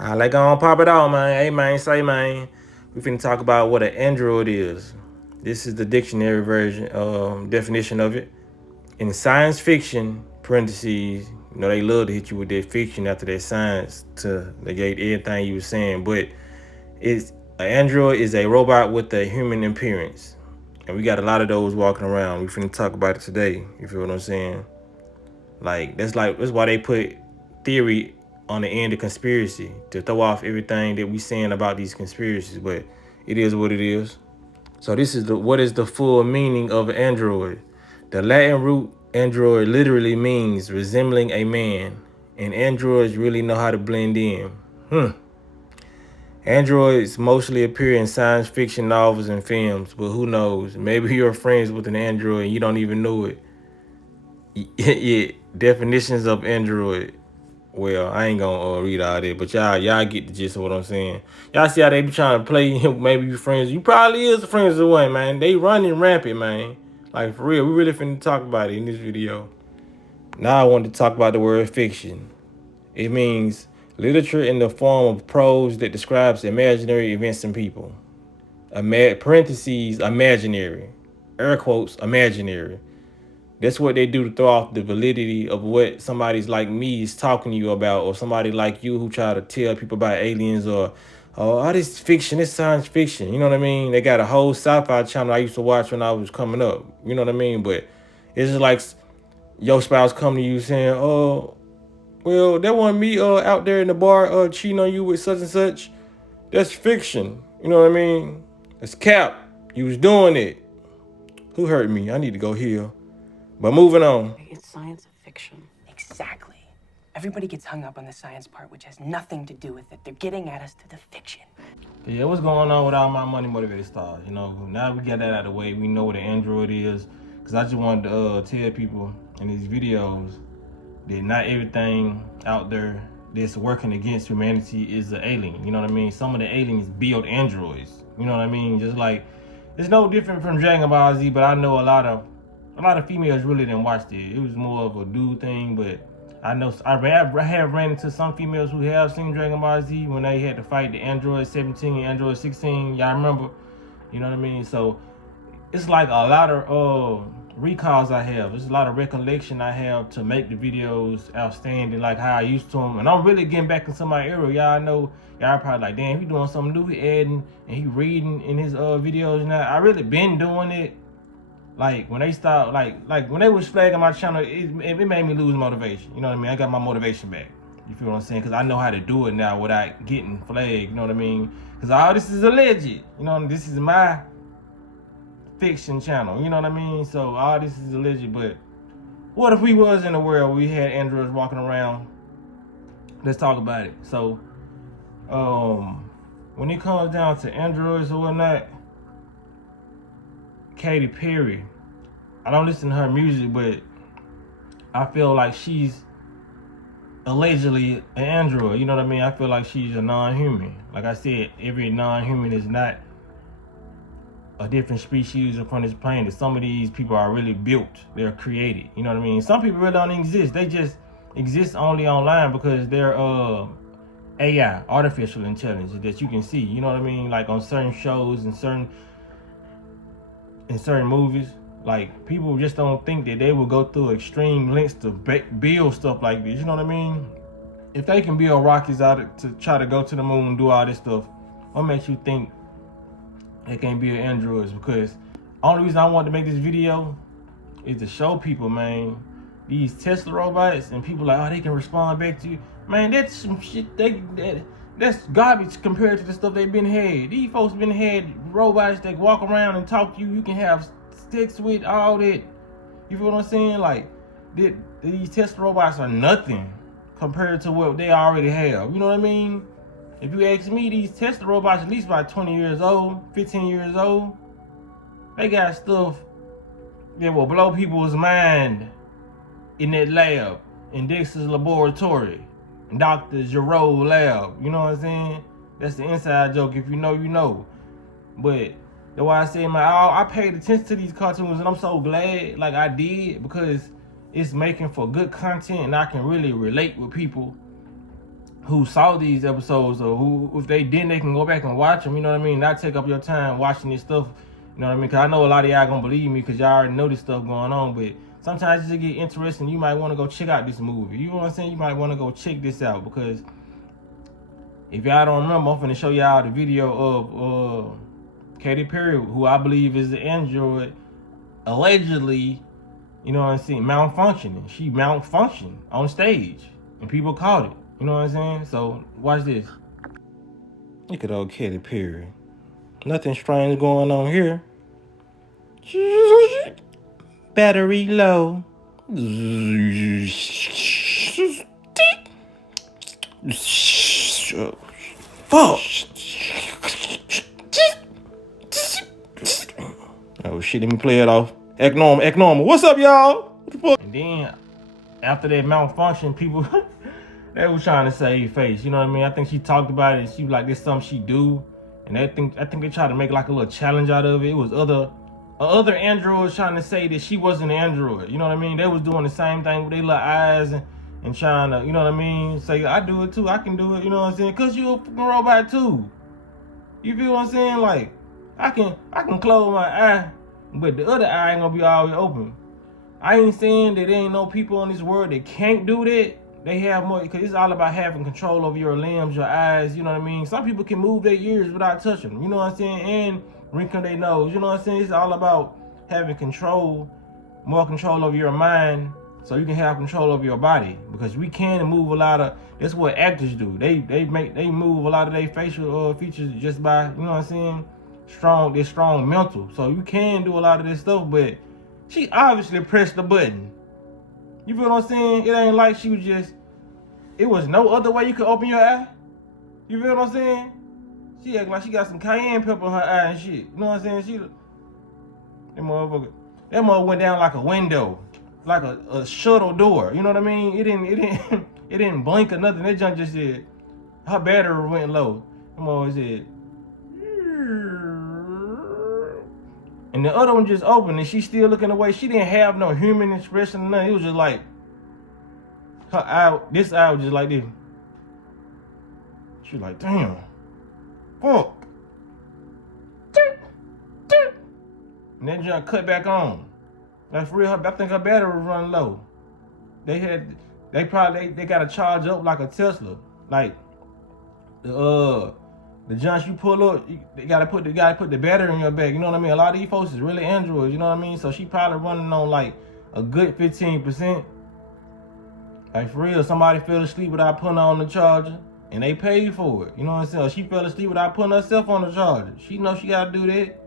I like gonna pop it out, man. Hey, man, say, man. We finna talk about what an android is. This is the dictionary version, definition of it. In science fiction, parentheses, they love to hit you with that fiction after that science to negate everything you were saying. But it's an android is a robot with a human appearance, and we got a lot of those walking around. We finna talk about it today. You feel what I'm saying? That's why they put theory on the end of conspiracy to throw off everything that we saying about these conspiracies. But it is what it is. So this is what is the full meaning of android. The Latin root android literally means resembling a man, and androids really know how to blend in. Androids mostly appear in science fiction novels and films, but who knows? Maybe you're friends with an android and you don't even know it. Yeah, definitions of android. Well, I ain't gonna read all that, but y'all get the gist of what I'm saying. Y'all see how they be trying to play maybe you friends. You probably is friends of one, man. They running rampant, man. Like, for real, we really finna talk about it in this video. Now I want to talk about the word fiction. It means literature in the form of prose that describes imaginary events and people. Parentheses, imaginary. Air quotes, imaginary. That's what they do to throw off the validity of what somebody's like me is talking to you about, or somebody like you who try to tell people about aliens or oh, this fiction, this science fiction. You know what I mean? They got a whole sci-fi channel I used to watch when I was coming up. You know what I mean? But it's just like your spouse come to you saying, "Oh, well, that wasn't me out there in the bar cheating on you with such and such. That's fiction." You know what I mean? It's cap. You was doing it. Who hurt me? I need to go heal. But moving on. It's science fiction. Exactly. Everybody gets hung up on the science part, which has nothing to do with it. They're getting at us to the fiction. Yeah, what's going on with all my money motivated stars? Now we got that out of the way. We know what an android is. Because I just wanted to tell people in these videos that not everything out there that's working against humanity is an alien. You know what I mean? Some of the aliens build androids. You know what I mean? Just like, it's no different from Dragon Ball Z, but I know a lot of females really didn't watch it. It was more of a dude thing, but I know I have ran into some females who have seen Dragon Ball Z when they had to fight the Android 17 and Android 16. Y'all remember? You know what I mean? So it's like a lot of recalls I have. There's a lot of recollection I have to make the videos outstanding, like how I used to them. And I'm really getting back into my era. Y'all know, y'all probably like, damn, he doing something new, he adding and he reading in his videos. Now I really been doing it. Like when they start, like when they was flagging my channel, it made me lose motivation. You know what I mean? I got my motivation back. You feel what I'm saying? Because I know how to do it now without getting flagged. You know what I mean? Because all this is alleged. You know, this is my fiction channel. You know what I mean? So all this is alleged. But what if we was in a world where we had androids walking around? Let's talk about it. So, when it comes down to androids or whatnot, Katy Perry, I don't listen to her music, but I feel like she's allegedly an android. You know what I mean? I feel like she's a non-human. Like I said, every non-human is not a different species upon this planet. Some of these people are really built. They're created. You know what I mean? Some people really don't exist. They just exist only online because they're AI, artificial intelligence, that you can see. You know what I mean? Like on certain shows and certain movies, like people just don't think that they will go through extreme lengths to build stuff like this. You know what I mean? If they can build rockets out to try to go to the moon and do all this stuff, what makes you think they can't build androids? Because only reason I wanted to make this video is to show people, man, these Tesla robots and people like, oh, they can respond back to you. Man, that's some shit. That's garbage compared to the stuff they've been had. These folks been had robots that walk around and talk to you. You can have sex with, all that. You feel what I'm saying? Like, these Tesla robots are nothing compared to what they already have. You know what I mean? If you ask me, these Tesla robots at least about 20 years old, 15 years old. They got stuff that will blow people's mind in that lab, in Dexter's laboratory, in Dr. Giroux lab. You know what I'm saying? That's the inside joke. If you know, you know. But that's why I say, man, I paid attention to these cartoons, and I'm so glad, like I did, because it's making for good content, and I can really relate with people who saw these episodes, or who, if they didn't, they can go back and watch them. You know what I mean? Not take up your time watching this stuff. You know what I mean? Because I know a lot of y'all gonna believe me because y'all already know this stuff going on. But sometimes it just get interesting. You might want to go check out this movie. You know what I'm saying? You might want to go check this out, because if y'all don't remember, I'm finna show y'all the video of Katy Perry, who I believe is the android, allegedly, you know what I'm saying, malfunctioning. She malfunctioned on stage, and people caught it. You know what I'm saying? So watch this. Look at old Katy Perry. Nothing strange going on here. Battery low. Fuck. Oh shit, let me play it off. Act normal, act normal. What's up, y'all? And then after that malfunction, people they was trying to save face. You know what I mean? I think she talked about it. She was like, this is something she do. And I think they tried to make like a little challenge out of it. It was other androids trying to say that she wasn't an android. You know what I mean? They was doing the same thing with their little eyes and trying to, you know what I mean, say, I do it too, I can do it, you know what I'm saying? Cause you a fucking robot too. You feel what I'm saying? Like, I can close my eye, but the other eye ain't gonna be always open. I ain't saying that there ain't no people in this world that can't do that. They have more, because it's all about having control over your limbs, your eyes, you know what I mean? Some people can move their ears without touching them, you know what I'm saying? And wrinkle their nose, you know what I'm saying? It's all about having control, more control over your mind, so you can have control over your body. Because we can move a lot of, that's what actors do. They move a lot of their facial features just by, you know what I'm saying? They're strong mental. So you can do a lot of this stuff, but she obviously pressed the button. You feel what I'm saying? It ain't like she was just, it was no other way you could open your eye. You feel what I'm saying? She act like she got some cayenne pepper in her eye and shit. You know what I'm saying? That mother went down like a window, like a shuttle door. You know what I mean? It didn't blink or nothing. That junk just said, her battery went low. That mother said, and the other one just opened and she's still looking away. She didn't have no human expression or nothing. It was just like, her eye, this eye was just like this. She was like, damn, fuck. And then junk cut back on. That's for real. I think her battery was running low. They got to charge up like a Tesla. Like the junk you pull up, they gotta put the battery in your bag. You know what I mean? A lot of these folks is really androids. You know what I mean? So she probably running on like a good 15%. Like for real, somebody fell asleep without putting on the charger, and they paid for it. You know what I'm saying? She fell asleep without putting herself on the charger. She know she gotta do that.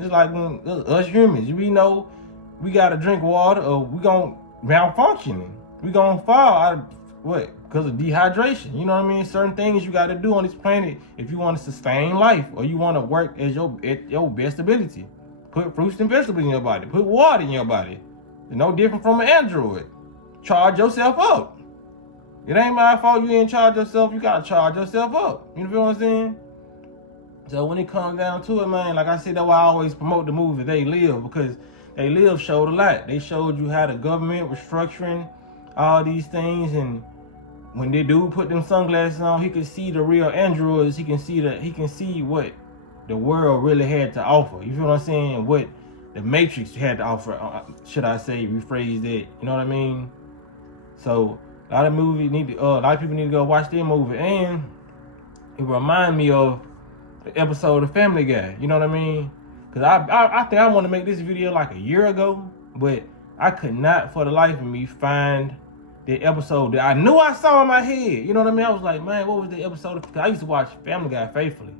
It's like us humans. We know we gotta drink water, or we gonna malfunctioning. We gonna fall out of what? Because of dehydration. You know what I mean? Certain things you gotta do on this planet if you want to sustain life, or you want to work at your best ability. Put fruits and vegetables in your body. Put water in your body. It's no different from an android. Charge yourself up. It ain't my fault you ain't charge yourself. You gotta charge yourself up. You know what I'm saying? So when it comes down to it, man, like I said, that's why I always promote the movie They Live, because They Live showed a lot. They showed you how the government was structuring all these things, and when the dude put them sunglasses on, he could see the real androids. He can see what the world really had to offer. You feel what I'm saying? What the Matrix had to offer. Should I say, rephrase that? You know what I mean? So a lot of people need to go watch their movie, and it remind me of the episode of Family Guy. You know what I mean? Because I think I want to make this video like a year ago, but I could not for the life of me find the episode that I knew I saw in my head. You know what I mean? I was like, man, what was the episode? Because I used to watch Family Guy faithfully.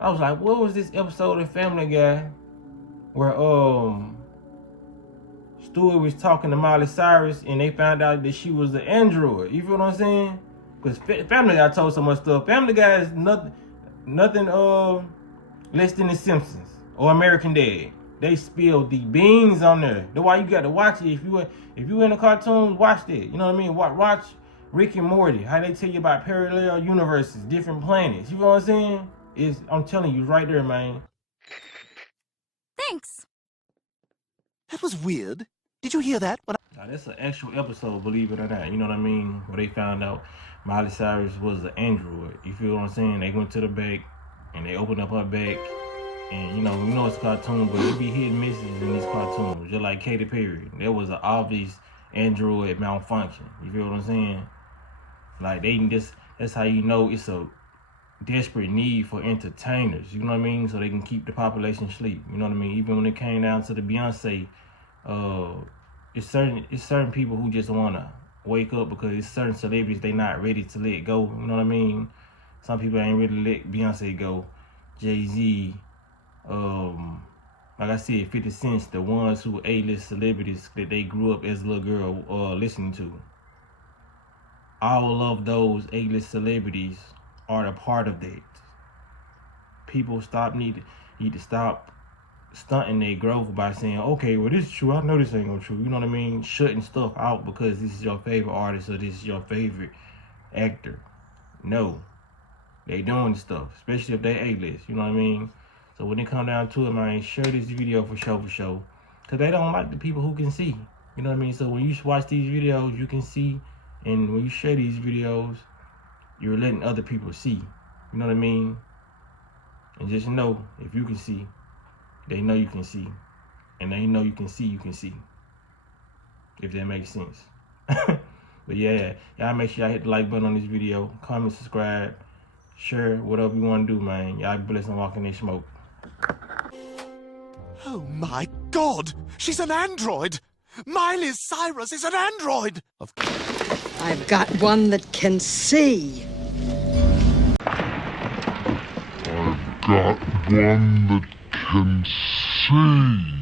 I was like, what was this episode of Family Guy where Stewie was talking to Miley Cyrus and they found out that she was the android? You feel what I'm saying? Because Family Guy told so much stuff. Family Guy is nothing less than The Simpsons or American Dad. They spilled the beans on there. That's why you got to watch it. If you in the cartoons, watch that. You know what I mean? Watch Rick and Morty. How they tell you about parallel universes, different planets. You know what I'm saying? I'm telling you, right there, man. Thanks. That was weird. Did you hear that? Now, that's an actual episode, believe it or not. You know what I mean? Where they found out Miley Cyrus was an android. You feel what I'm saying? They went to the back and they opened up her back. And you know it's a cartoon, but you be hitting misses in these cartoons. Just like Katy Perry. There was an obvious android malfunction. You feel what I'm saying? Like they can just, that's how you know it's a desperate need for entertainers. You know what I mean? So they can keep the population asleep. You know what I mean? Even when it came down to the Beyonce, it's certain people who just wanna wake up because it's certain celebrities they not ready to let go. You know what I mean? Some people ain't ready to let Beyonce go. Jay-Z, like I said, 50 Cent, the ones who A-list celebrities that they grew up as a little girl listening to. All of those A-list celebrities are a part of that. People need to stop stunting their growth by saying, okay, well, this is true. I know this ain't gonna true. You know what I mean? Shutting stuff out because this is your favorite artist or this is your favorite actor. No. They doing stuff, especially if they A-list. You know what I mean? So when it come down to it, man, share this video for show. Because they don't like the people who can see. You know what I mean? So when you watch these videos, you can see. And when you share these videos, you're letting other people see. You know what I mean? And just know, if you can see, they know you can see. And they know you can see, if that makes sense. But yeah, y'all make sure y'all hit the like button on this video. Comment, subscribe, share, whatever you want to do, man. Y'all be blessed and walk in that smoke. Oh my God! She's an android! Miley Cyrus is an android! I've got one that can see. I've got one that can see.